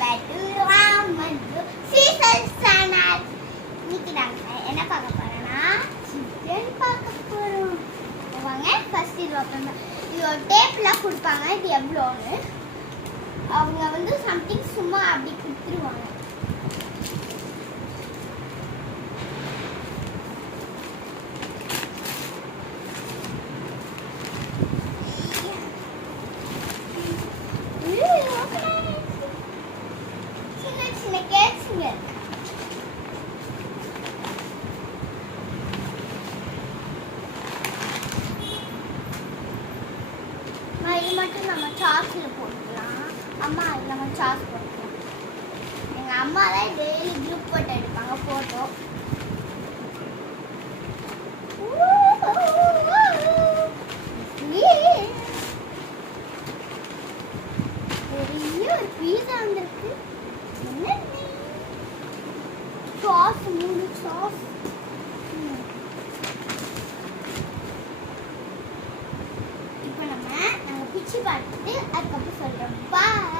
Back to Raman season channel. இன்னைக்கு நாங்கள் என்ன பார்க்க போறோம்னா சிக்கன் பார்க்க போறோம். வாங்க ஃபர்ஸ்ட் இது ஓப்பன். இது ஒரு டேப்லாம் கொடுப்பாங்க. இது எவ்வளோன்னு அவங்க வந்து சம்திங் சும்மா அப்படி கொடுத்துருவாங்க. இது மட்டும் நம்ம சாஸில் போட்டுக்கலாம். அம்மா இது நம்ம சாஸ் போட்டுக்கலாம். எங்கள் அம்மா தான் டெய்லி குரூப் போட்டு எடுப்பாங்க ஃபோட்டோ. பெரிய ஒரு பீஸா வந்திருக்கு. என்ன சாஸ், 3 சாஸ். இப்போ நாங்கள் பிச்சு பார்த்துட்டு அதுக்கப்புறம் சொல்கிறோம். பாய்.